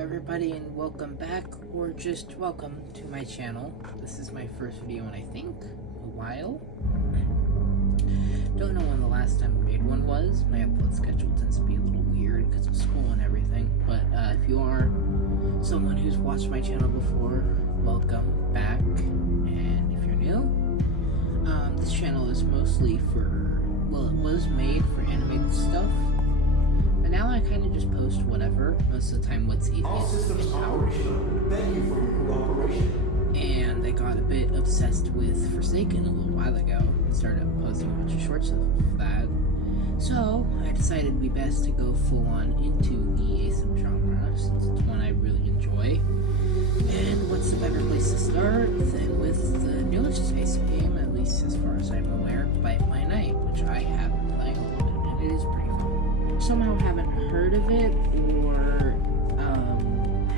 everybody, and welcome back, or just welcome to my channel. This is my first video in, I think, a while. Don't know when the last time I made one was. My upload schedule tends to be a little weird because of school and everything, but if you are someone who's watched my channel before, welcome back. And if you're new, this channel is mostly for, well, it was made for animated stuff. But now I kind of just post whatever, most of the time what's easiest. All systems operational. Thank you for your cooperation. And I got a bit obsessed with Forsaken a little while ago and started posting a bunch of shorts of that. So I decided it'd be best to go full on into the asym genre, since it's one I really enjoy. And what's a better place to start than with the newest asym game, at least as far as I'm aware, Bite by Night, which I have been playing a little bit, and it is pretty fun. Somehow haven't heard of it, or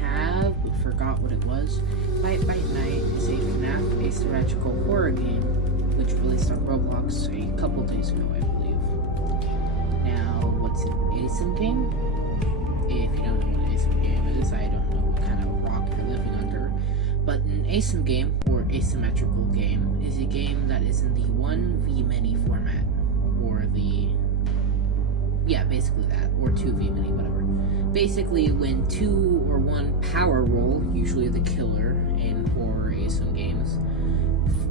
have but forgot what it was. Bite by Night is a FNAF asymmetrical horror game which released on Roblox a couple days ago, I believe. Now, what's an asym game? If you don't know what an asym game is, I don't know what kind of rock you're living under. But an asym game, or asymmetrical game, is a game that is in the 1v-many format, or the... yeah, basically that, or 2v-many, whatever. Basically, when 2 or 1 power roll, usually the killer in horror asym games,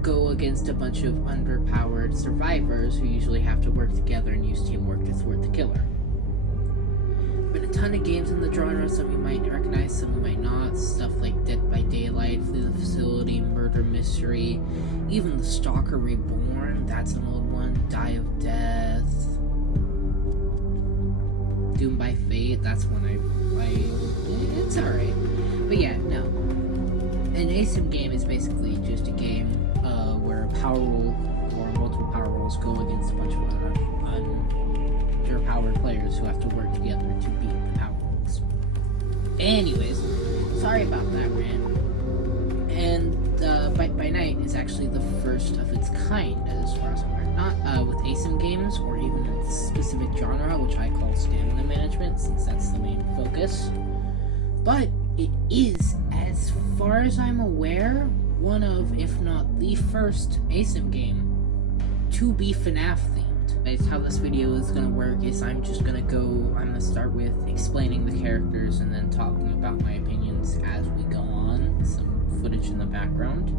go against a bunch of underpowered survivors who usually have to work together and use teamwork to thwart the killer. Been a ton of games in the genre, some you might recognize, some you might not. Stuff like Dead by Daylight, Flee the Facility, Murder Mystery, even The Stalker Reborn, that's an old one, Die of Death, Doom by Fate, that's one it's alright. But yeah, no. An asym game is basically just a game where a power roll or multiple power rolls go against a bunch of underpowered players who have to work together to beat the power rolls. Anyways, sorry about that rant. And Bite by Night is actually the first of its kind, as far as I'm aware. Not with asym games, or even a specific genre, which I call stamina management, since that's the main focus. But it is, as far as I'm aware, one of, if not the first asym game to be FNAF themed. How this video is going to work is I'm going to start with explaining the characters and then talking about my opinions as we go on. Some footage in the background.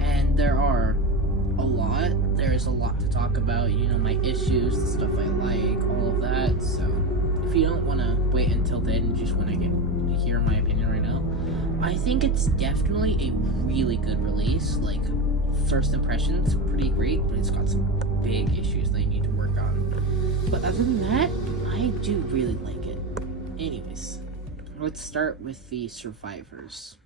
And there's a lot to talk about, you know, my issues, the stuff I like, all of that. So if you don't want to wait until then and just want to hear my opinion right now, I think it's definitely a really good release. Like, first impressions, pretty great, but it's got some big issues they need to work on. But other than that, I do really like it. Anyways, let's start with the survivors.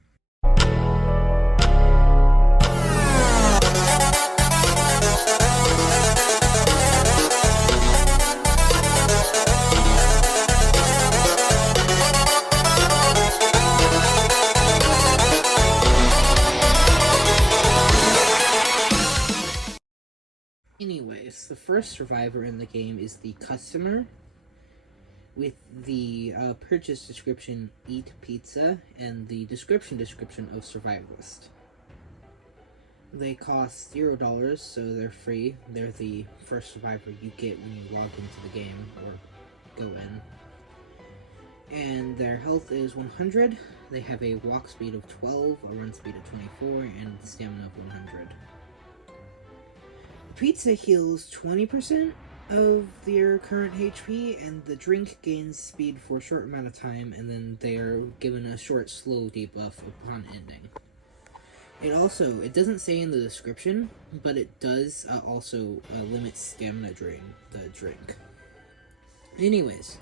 Anyways, the first survivor in the game is the customer, with the purchase description, eat pizza, and the description of survivalist. They cost $0, so they're free. They're the first survivor you get when you log into the game, or go in. And their health is 100, they have a walk speed of 12, a run speed of 24, and stamina of 100. Pizza heals 20% of their current HP, and the drink gains speed for a short amount of time, and then they are given a short slow debuff upon ending. It doesn't say in the description, but it does also limit stamina during the drink. Anyways,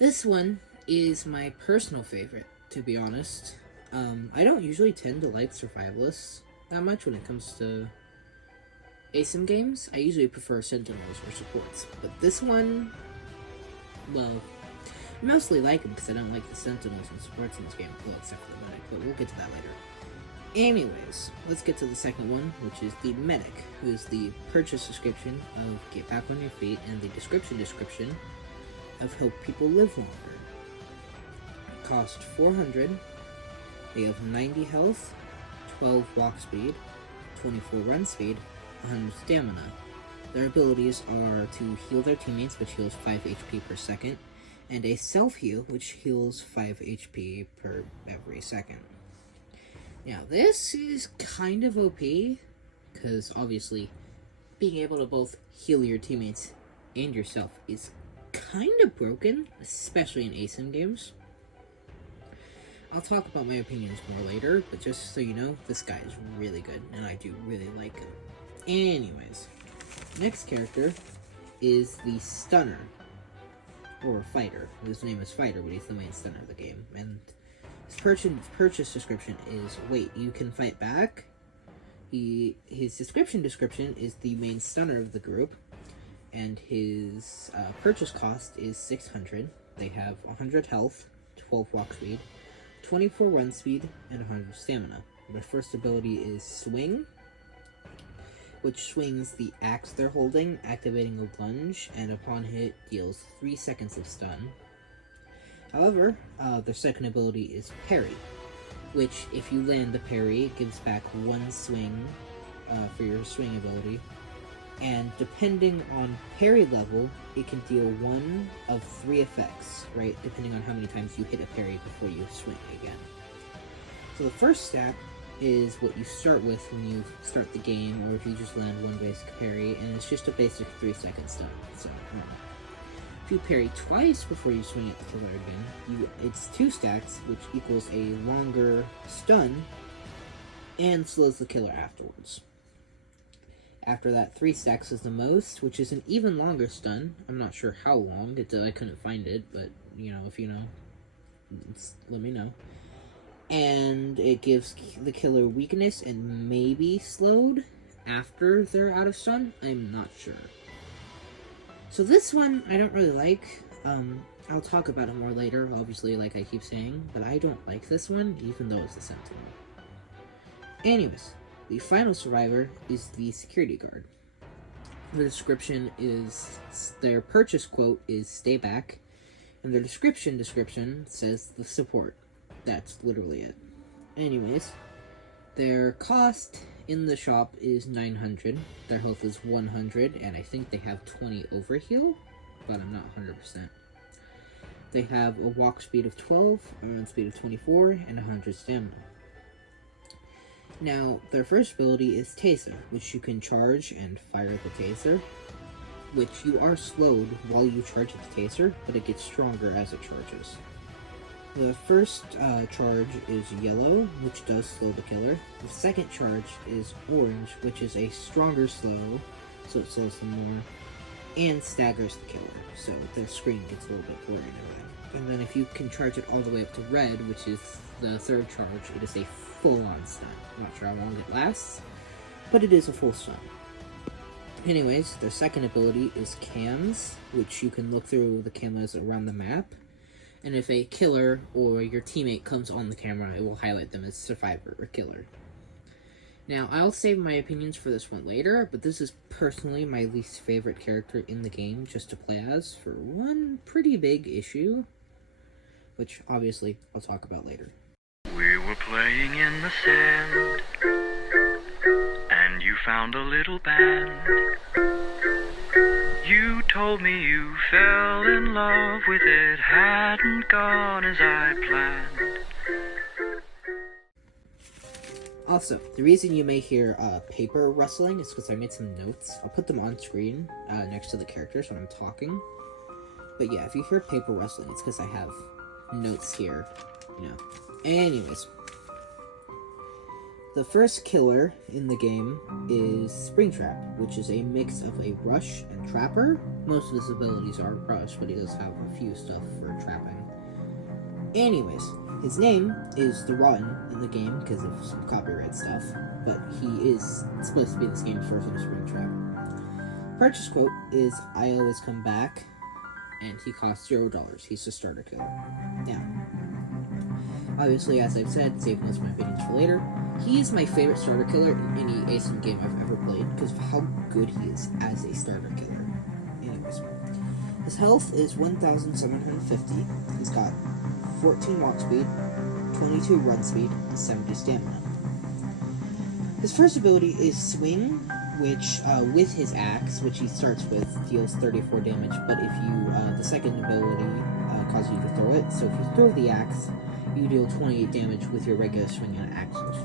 this one is my personal favorite, to be honest. I don't usually tend to like survivalists that much when it comes to asym games. I usually prefer sentinels or supports, but this one, well, I mostly like them because I don't like the sentinels and supports in this game, well, except for the medic, but we'll get to that later. Anyways, let's get to the second one, which is the medic, who is the purchase description of get back on your feet, and the description of help people live longer. cost 400. They have 90 health, 12 walk speed, 24 run speed, 100 stamina. Their abilities are to heal their teammates, which heals 5 HP per second, and a self-heal, which heals 5 HP per every second. Now, this is kind of OP, because obviously being able to both heal your teammates and yourself is kind of broken, especially in asym games. I'll talk about my opinions more later, but just so you know, this guy is really good, and I do really like him. Anyways, next character is the Stunner, or Fighter. His name is Fighter, but he's the main stunner of the game, and his purchase description is, wait, you can fight back? His description is the main stunner of the group, and his purchase cost is 600. They have 100 health, 12 walk speed, 24 run speed, and 100 stamina. Their first ability is Swing, which swings the axe they're holding, activating a lunge, and upon hit deals 3 seconds of stun. However, their second ability is Parry, which, if you land the parry, it gives back 1 swing for your swing ability, and depending on parry level, it can deal 1 of 3 effects, right, depending on how many times you hit a parry before you swing again. So the first stat is what you start with when you start the game, or if you just land 1 basic parry, and it's just a basic 3-second stun. So, if you parry twice before you swing at the killer again, it's 2 stacks, which equals a longer stun, and slows the killer afterwards. After that, 3 stacks is the most, which is an even longer stun. I'm not sure how long, I couldn't find it, but, if you know, let me know. And it gives the killer weakness and maybe slowed after they're out of stun. I'm not sure. So this one, I don't really like. I'll talk about it more later, obviously, like I keep saying, but I don't like this one, even though it's a Sentinel. Anyways, the final survivor is the security guard. The description is, their purchase quote is "stay back," and their description says "the support." That's literally it. Anyways, their cost in the shop is 900. Their health is 100, and I think they have 20 overheal, but I'm not 100%. They have a walk speed of 12, a run speed of 24, and 100 stamina. Now, their first ability is Taser, which you can charge and fire the taser, which you are slowed while you charge the taser, but it gets stronger as it charges. The first charge is yellow, which does slow the killer. The second charge is orange, which is a stronger slow, so it slows them more, and staggers the killer, so their screen gets a little bit blurry and everything. And then if you can charge it all the way up to red, which is the third charge, it is a full-on stun. I'm not sure how long it lasts, but it is a full stun. Anyways, their second ability is Cams, which you can look through the cameras around the map, and if a killer or your teammate comes on the camera, it will highlight them as survivor or killer. Now, I'll save my opinions for this one later, but this is personally my least favorite character in the game just to play as for one pretty big issue, which obviously I'll talk about later. We were playing in the sand, and you found a little band. You told me you fell in love with it, hadn't gone as I planned. Also, the reason you may hear paper rustling is because I made some notes. I'll put them on screen next to the characters when I'm talking. But yeah, if you hear paper rustling, it's because I have notes here, Anyways. The first killer in the game is Springtrap, which is a mix of a rush and trapper. Most of his abilities are rush, but he does have a few stuff for trapping. Anyways, his name is The Rotten in the game because of some copyright stuff, but he is supposed to be this game's version of Springtrap. Purchase quote is "I always come back," and he costs $0. He's the starter killer. Now, obviously, as I've said, save most of my opinions for later. He is my favorite starter killer in any asym game I've ever played because of how good he is as a starter killer. Anyways, his health is 1,750. He's got 14 walk speed, 22 run speed, and 70 stamina. His first ability is Swing, which, with his axe, which he starts with, deals 34 damage, but if you, the second ability, causes you to throw it, so if you throw the axe, you deal 28 damage with your regular swing and axes.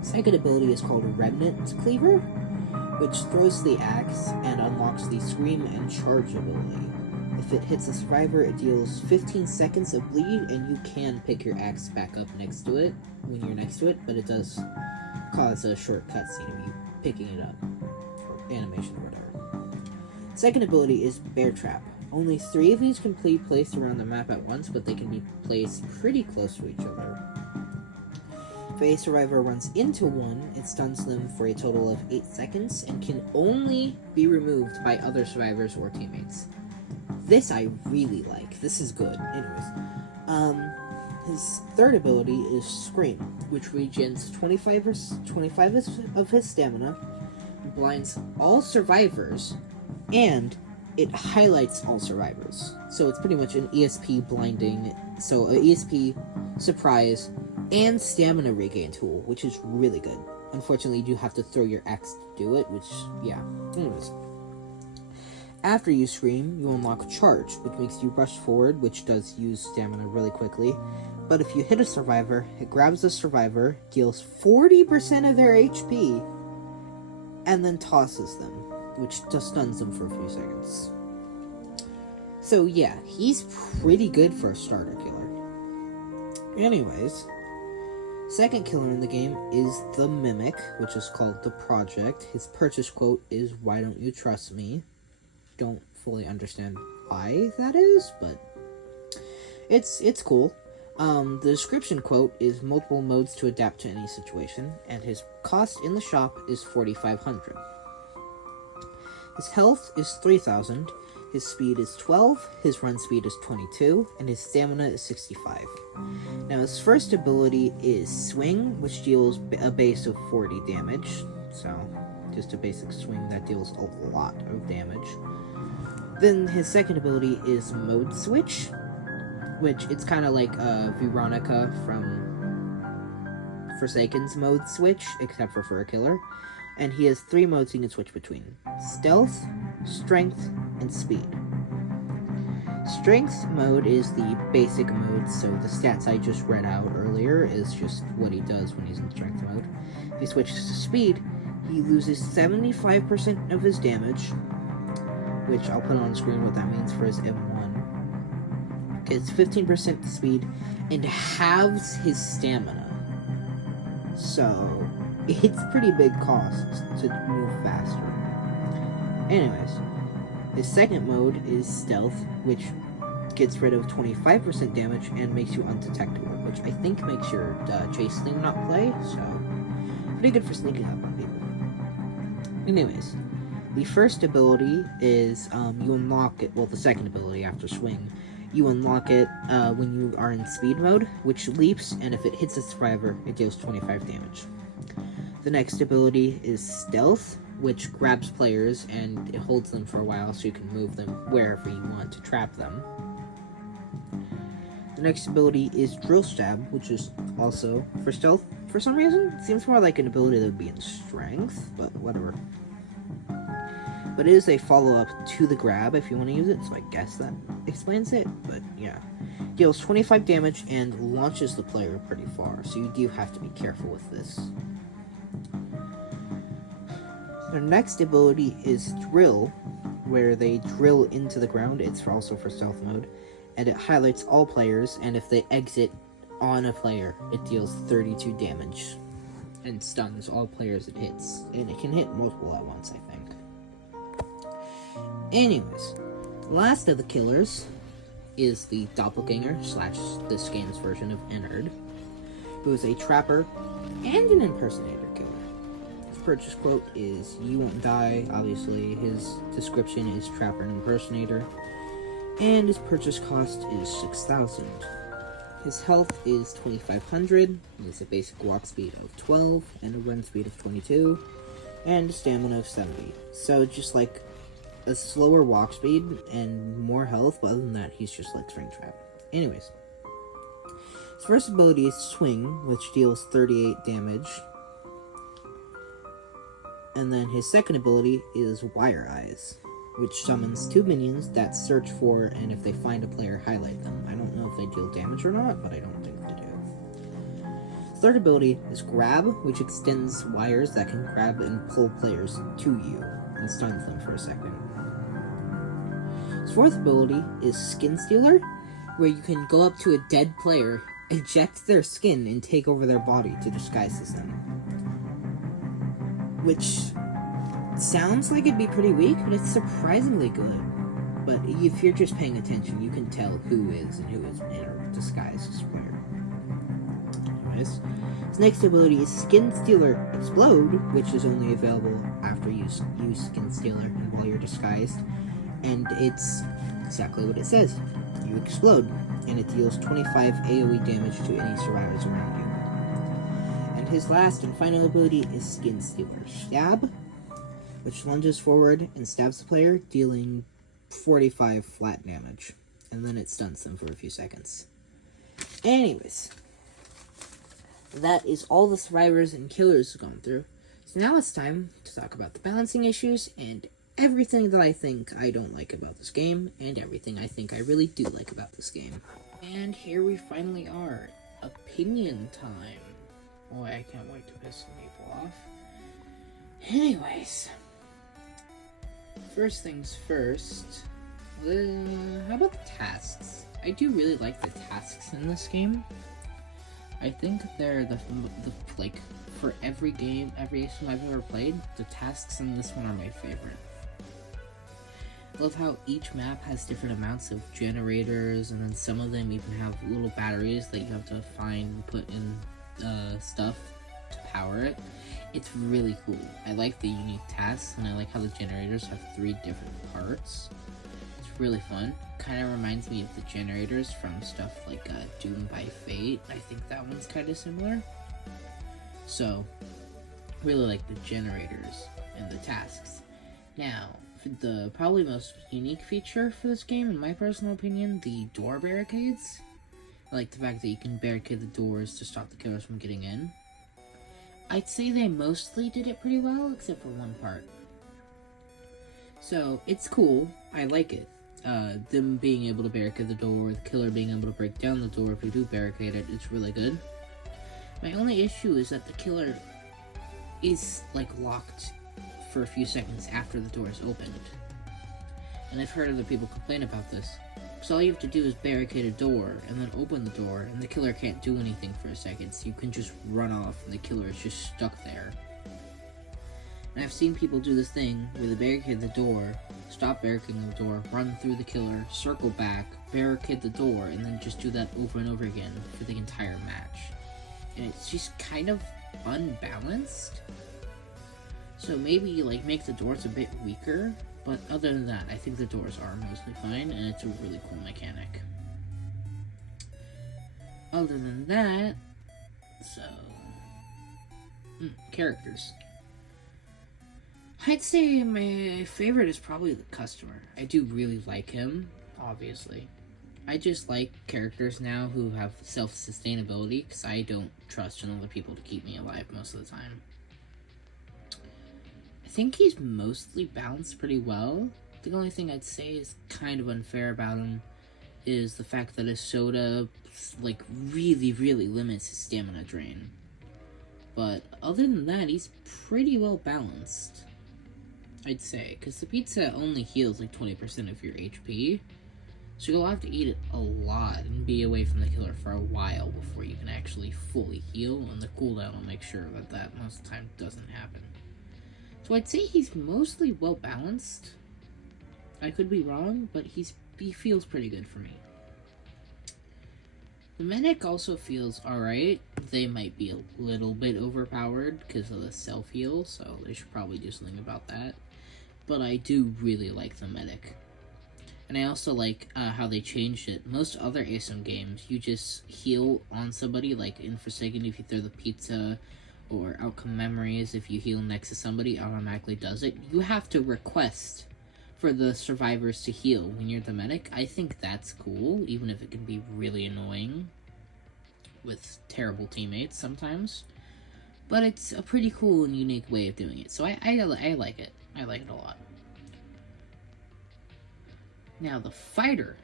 Second ability is called Remnant Cleaver, which throws the axe and unlocks the Scream and Charge ability. If it hits a survivor, it deals 15 seconds of bleed, and you can pick your axe back up next to it when you're next to it, but it does cause a short cutscene of you picking it up, or animation or whatever. Second ability is Bear Trap. Only 3 of these can be placed around the map at once, but they can be placed pretty close to each other. If a survivor runs into one, it stuns them for a total of 8 seconds and can only be removed by other survivors or teammates. This I really like. This is good. Anyways, his third ability is Scream, which regens 25 of his stamina, blinds all survivors, and it highlights all survivors. So it's pretty much an ESP blinding, so an ESP surprise and stamina regain tool, which is really good. Unfortunately, you do have to throw your axe to do it, which, yeah. Anyways. After you Scream, you unlock Charge, which makes you rush forward, which does use stamina really quickly. But if you hit a survivor, it grabs the survivor, deals 40% of their HP, and then tosses them, which just stuns them for a few seconds. So yeah, he's pretty good for a starter killer. Anyways, second killer in the game is the Mimic, which is called the Project. His purchase quote is, "Why don't you trust me?" Don't fully understand why that is, but it's cool. The description quote is multiple modes to adapt to any situation, and his cost in the shop is 4,500. His health is 3,000, his speed is 12, his run speed is 22, and his stamina is 65. Now his first ability is Swing, which deals a base of 40 damage, so just a basic swing that deals a lot of damage. Then his second ability is Mode Switch, which it's kind of like Veronica from Forsaken's Mode Switch, except for a killer. And he has 3 modes he can switch between: Stealth, Strength, and Speed. Strength mode is the basic mode, so the stats I just read out earlier is just what he does when he's in Strength mode. If he switches to Speed, he loses 75% of his damage, which I'll put on screen what that means for his M1. It's 15% speed and halves his stamina. So it's pretty big cost to move faster. Anyways, his second mode is Stealth, which gets rid of 25% damage and makes you undetectable, which I think makes your chase thing not play, so pretty good for sneaking up on people. Anyways, the first ability is, you unlock it, well, the second ability after Swing, you unlock it when you are in Speed mode, which leaps, and if it hits a survivor, it deals 25 damage. The next ability is Stealth, which grabs players, and it holds them for a while so you can move them wherever you want to trap them. The next ability is Drill Stab, which is also for Stealth. For some reason, it seems more like an ability that would be in Strength, but whatever. But it is a follow-up to the grab if you want to use it, so I guess that explains it, but yeah. Deals 25 damage and launches the player pretty far, so you do have to be careful with this. Their next ability is Drill, where they drill into the ground. It's also for stealth mode, and it highlights all players, and if they exit on a player, it deals 32 damage and stuns all players it hits, and it can hit multiple at once, I think. Anyways, last of the killers is the Doppelganger / this game's version of Ennard, who is a trapper and an impersonator killer. His purchase quote is, "You won't die." Obviously, his description is trapper and impersonator, and his purchase cost is 6,000. His health is 2,500, he has a basic walk speed of 12, and a run speed of 22, and a stamina of 70. So just like a slower walk speed and more health, but other than that, he's just like Springtrap. Anyways, His first ability is Swing, which deals 38 damage. And then his second ability is Wire Eyes, which summons 2 minions that search for, and if they find a player, highlight them. I don't know if they deal damage or not, but I don't think they do. Third ability is Grab, which extends wires that can grab and pull players to you, and stuns them for a second. His fourth ability is Skin Stealer, where you can go up to a dead player, eject their skin, and take over their body to disguise as them. Which sounds like it'd be pretty weak, but it's surprisingly good. But if you're just paying attention, you can tell who is and who isn't in or disguised as where. Anyways, his next ability is Skin Stealer Explode, which is only available after you use Skin Stealer and while you're disguised. And it's exactly what it says. You explode, and it deals 25 AoE damage to any survivors around you. And his last and final ability is Skin Stealer Stab, which lunges forward and stabs the player, dealing 45 flat damage. And then it stuns them for a few seconds. Anyways, that is all the survivors and killers have gone through. So now it's time to talk about the balancing issues and everything that I think I don't like about this game, and everything I think I really do like about this game. And here we finally are. Opinion time. Boy, I can't wait to piss some people off. Anyways, first things first, how about the tasks? I do really like the tasks in this game. I think they're the like, for every game, every asym I've ever played, the tasks in this one are my favorite. I love how each map has different amounts of generators, and then some of them even have little batteries that you have to find and put in stuff to power it. It's really cool. I like the unique tasks, and I like how the generators have 3 different parts. It's really fun. Kind of reminds me of the generators from stuff like Doom by Fate. I think that one's kind of similar. So, really like the generators and the tasks. Now, the probably most unique feature for this game, in my personal opinion, the door barricades. I like the fact that you can barricade the doors to stop the killers from getting in. I'd say they mostly did it pretty well, except for one part. So, it's cool. I like it. Them being able to barricade the door, the killer being able to break down the door if you do barricade it, it's really good. My only issue is that the killer is, like, locked for a few seconds after the door is opened. And I've heard other people complain about this. So all you have to do is barricade a door, and then open the door, and the killer can't do anything for a second, so you can just run off, and the killer is just stuck there. And I've seen people do this thing, where they barricade the door, stop barricading the door, run through the killer, circle back, barricade the door, and then just do that over and over again for the entire match. And it's just kind of unbalanced. So maybe, like, make the doors a bit weaker, but other than that, I think the doors are mostly fine, and it's a really cool mechanic. Other than that, so... characters. I'd say my favorite is probably the customer. I do really like him, obviously. I just like characters now who have self-sustainability, because I don't trust in other people to keep me alive most of the time. I think he's mostly balanced pretty well. The only thing I'd say is kind of unfair about him is the fact that his soda, like, really limits his stamina drain. But other than that, he's pretty well balanced, I'd say, because the pizza only heals like 20% of your HP, so you'll have to eat it a lot and be away from the killer for a while before you can actually fully heal, and the cooldown will make sure that that most of the time doesn't happen. So I'd say he's mostly well balanced. I could be wrong, but he feels pretty good for me. The medic also feels alright. They might be a little bit overpowered because of the self-heal, so they should probably do something about that. But I do really like the medic. And I also like how they changed it. Most other asym games, you just heal on somebody, like in Forsaken if you throw the pizza, or Outcome Memories if you heal next to somebody, automatically does it. You have to request for the survivors to heal when you're the medic. I think that's cool, even if it can be really annoying. with terrible teammates sometimes. But it's a pretty cool and unique way of doing it, so I like it. I like it a lot. Now, the fighter.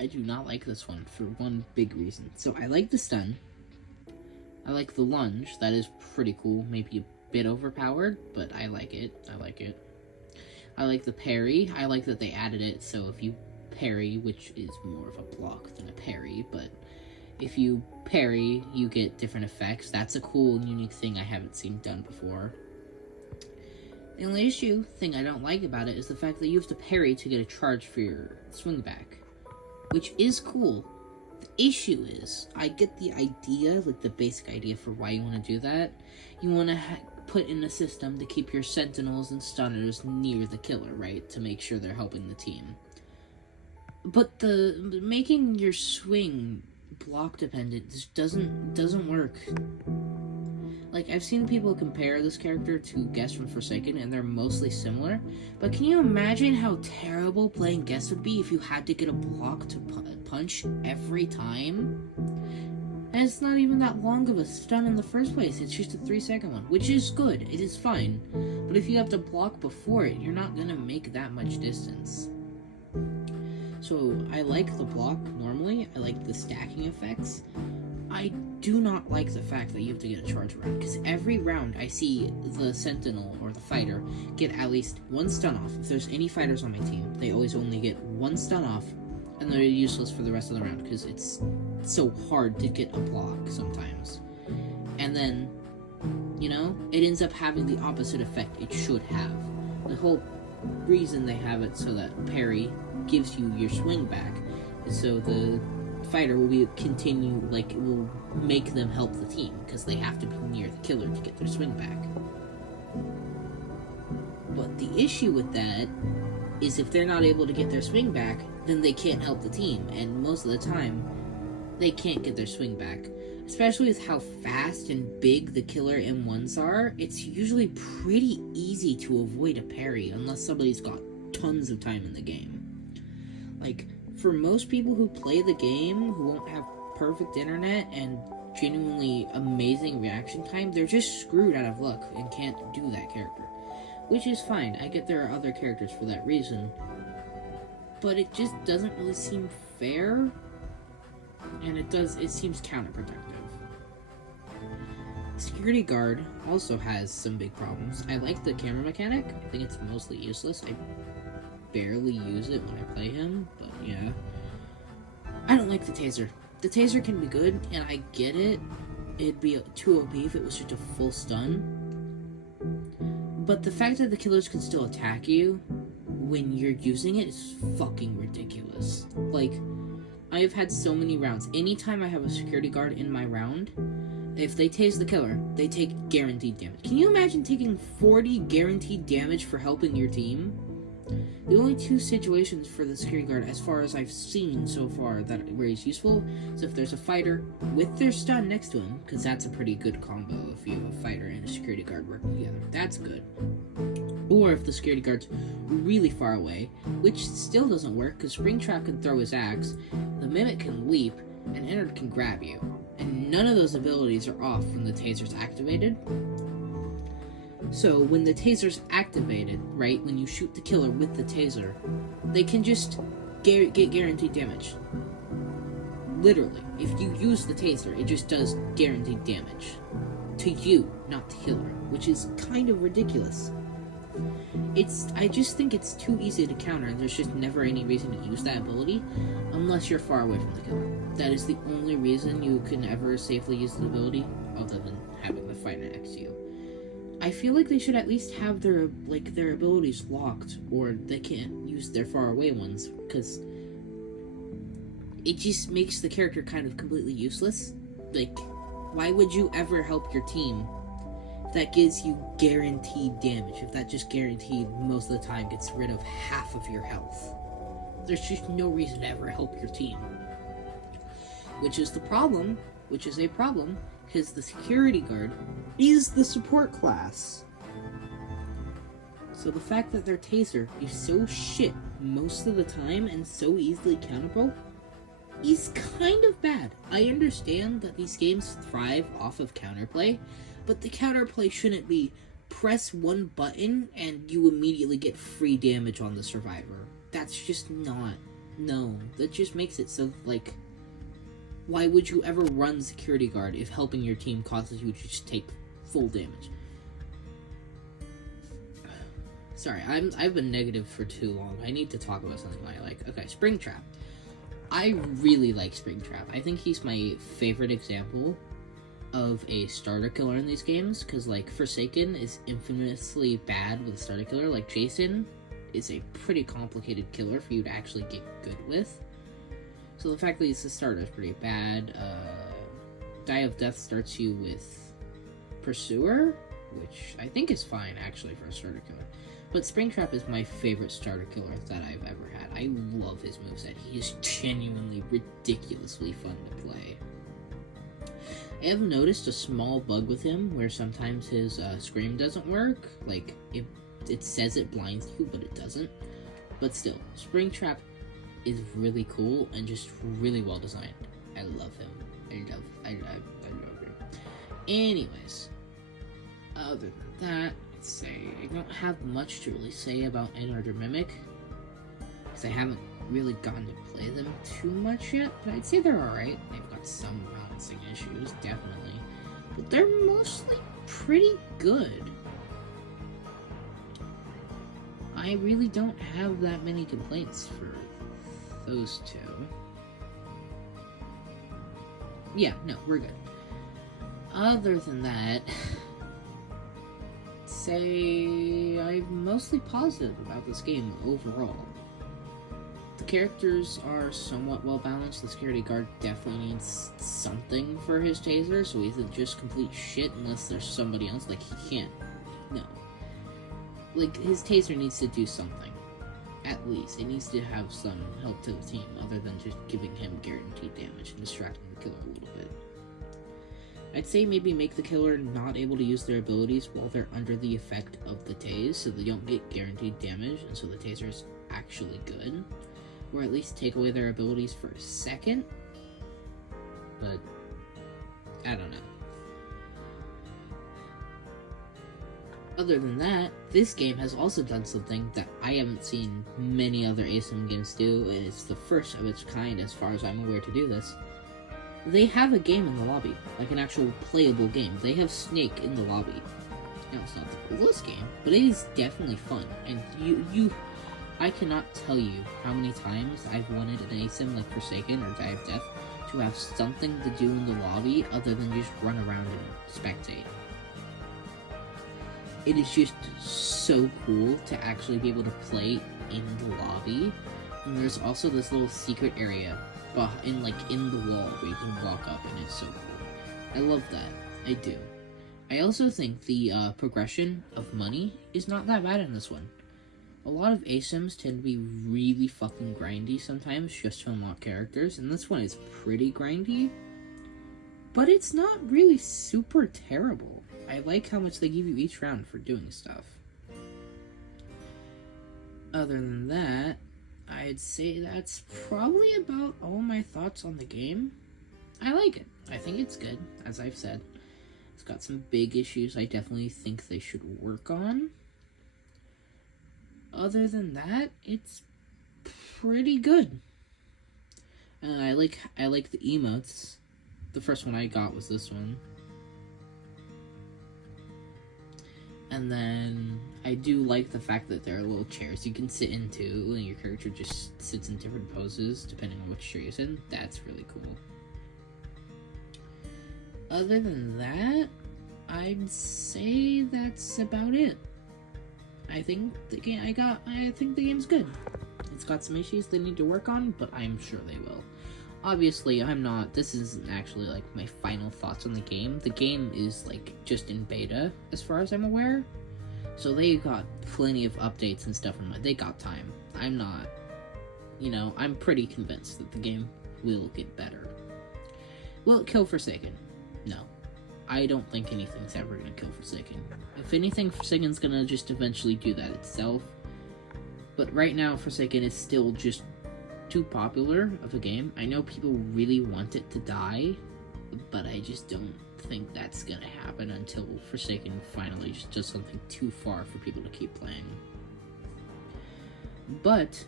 I do not like this one for one big reason. So I like the stun. I like the lunge. That is pretty cool. Maybe a bit overpowered, but I like it. I like it. I like the parry. I like that they added it, so if you parry, which is more of a block than a parry, but if you parry, you get different effects. That's a cool and unique thing I haven't seen done before. The only thing I don't like about it is the fact that you have to parry to get a charge for your swing back, which is cool. The issue is, I get the idea, like the basic idea for why you want to do that. You want to put in a system to keep your sentinels and stunners near the killer, right? To make sure they're helping the team. But the making your swing block dependent just doesn't work. Like, I've seen people compare this character to Guest from Forsaken, and they're mostly similar. But can you imagine how terrible playing Guest would be if you had to get a block to punch every time? And it's not even that long of a stun in the first place. It's just a 3-second one, which is good. It is fine. But if you have to block before it, you're not gonna make that much distance. So, I like the block normally. I like the stacking effects. I do not like the fact that you have to get a charge around, because every round I see the sentinel or the fighter get at least one stun off. If there's any fighters on my team, they always only get one stun off, and they're useless for the rest of the round, because it's so hard to get a block sometimes. And then, you know, it ends up having the opposite effect it should have. The whole reason they have it so that parry gives you your swing back is so the fighter will will make them help the team, because they have to be near the killer to get their swing back. But the issue with that is if they're not able to get their swing back, then they can't help the team, and most of the time they can't get their swing back. Especially with how fast and big the killer M1s are, it's usually pretty easy to avoid a parry unless somebody's got tons of time in the game. Like, for most people who play the game, who won't have perfect internet and genuinely amazing reaction time, they're just screwed out of luck and can't do that character. Which is fine. I get there are other characters for that reason. But it just doesn't really seem fair. And it seems counterproductive. Security guard also has some big problems. I like the camera mechanic. I think it's mostly useless. I barely use it when I play him, but yeah. I don't like the taser. The taser can be good, and I get it. It'd be too OP if it was just a full stun. But the fact that the killers can still attack you when you're using it is fucking ridiculous. Like, I have had so many rounds. Anytime I have a security guard in my round, if they tase the killer, they take guaranteed damage. Can you imagine taking 40 guaranteed damage for helping your team? The only two situations for the security guard, as far as I've seen so far, where he's useful, is if there's a fighter with their stun next to him, because that's a pretty good combo if you have a fighter and a security guard working together. That's good. Or if the security guard's really far away, which still doesn't work, because Springtrap can throw his axe, the Mimic can leap, and Ennard can grab you. And none of those abilities are off when the taser's activated. So, when the taser's activated, right, when you shoot the killer with the taser, they can just get guaranteed damage. Literally. If you use the taser, it just does guaranteed damage. To you, not the killer, which is kind of ridiculous. I just think it's too easy to counter, and there's just never any reason to use that ability, unless you're far away from the killer. That is the only reason you can ever safely use the ability, other than having the fighter next to you. I feel like they should at least have their abilities locked, or they can't use their far away ones, because it just makes the character kind of completely useless. Like, why would you ever help your team if that gives you guaranteed damage, if that just guaranteed most of the time gets rid of half of your health? There's just no reason to ever help your team. Which is a problem, because the security guard is the support class. So the fact that their taser is so shit most of the time and so easily countable is kind of bad. I understand that these games thrive off of counterplay, but the counterplay shouldn't be press one button and you immediately get free damage on the survivor. That's just not... No, that just makes it so, like... Why would you ever run security guard if helping your team causes you to just take full damage? Sorry, I've been negative for too long. I need to talk about something I like. Okay, Springtrap. I really like Springtrap. I think he's my favorite example of a starter killer in these games, because, like, Forsaken is infamously bad with a starter killer. Like, Jason is a pretty complicated killer for you to actually get good with. So the fact that he's a starter is pretty bad. Die of Death starts you with Pursuer, which I think is fine, actually, for a starter killer. But Springtrap is my favorite starter killer that I've ever had. I love his moveset. He is genuinely ridiculously fun to play. I have noticed a small bug with him where sometimes his scream doesn't work. Like, it says it blinds you, but it doesn't. But still, Springtrap is really cool and just really well designed. I love him. I love him. Anyways, other than that, I don't have much to really say about Anarder Mimic, because I haven't really gotten to play them too much yet, but I'd say they're alright. They've got some balancing issues, definitely, but they're mostly pretty good. I really don't have that many complaints for those two. Yeah, no, we're good. Other than that, I'm mostly positive about this game overall. The characters are somewhat well balanced. The security guard definitely needs something for his taser, so he isn't just complete shit unless there's somebody else. Like, he can't. No. Like, his taser needs to do something. At least. It needs to have some help to the team, other than just giving him guaranteed damage and distracting the killer a little bit. I'd say maybe make the killer not able to use their abilities while they're under the effect of the tase, so they don't get guaranteed damage, and so the taser is actually good. Or at least take away their abilities for a second. But, I don't know. Other than that, this game has also done something that I haven't seen many other asym games do, and it's the first of its kind as far as I'm aware to do this. They have a game in the lobby, like an actual playable game. They have Snake in the lobby. Now, it's not the coolest game, but it is definitely fun. And I cannot tell you how many times I've wanted an asym like Forsaken or Die of Death to have something to do in the lobby other than just run around and spectate. It is just so cool to actually be able to play in the lobby. And there's also this little secret area in the wall where you can walk up, and it's so cool. I love that. I do. I also think the progression of money is not that bad in this one. A lot of asyms tend to be really fucking grindy sometimes just to unlock characters, and this one is pretty grindy, but it's not really super terrible. I like how much they give you each round for doing stuff. Other than that, I'd say that's probably about all my thoughts on the game. I like it. I think it's good, as I've said. It's got some big issues I definitely think they should work on. Other than that, it's pretty good. I like the emotes. The first one I got was this one. And then I do like the fact that there are little chairs you can sit into, and your character just sits in different poses depending on which chair you're in. That's really cool. Other than that, I'd say that's about it. I think the game's good. It's got some issues they need to work on, but I'm sure they will. Obviously, this isn't actually, like, my final thoughts on the game. The game is, like, just in beta, as far as I'm aware. So they got plenty of updates and stuff, and they got time. I'm pretty convinced that the game will get better. Will it kill Forsaken? No. I don't think anything's ever gonna kill Forsaken. If anything, Forsaken's gonna just eventually do that itself. But right now, Forsaken is still just too popular of a game. I know people really want it to die, but I just don't think that's gonna happen until Forsaken finally just does something too far for people to keep playing. But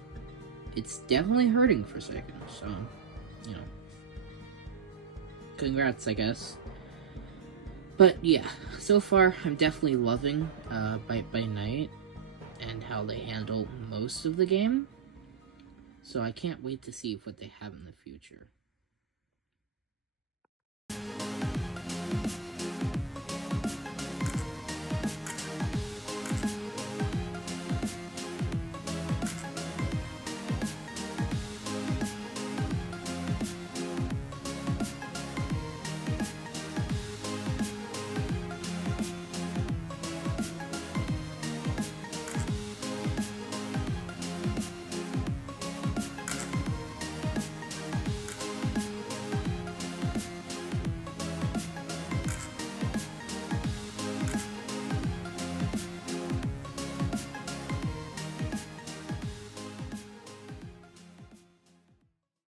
it's definitely hurting Forsaken, so, you know, congrats, I guess. But yeah, so far I'm definitely loving Bite by Night and how they handle most of the game. So I can't wait to see what they have in the future.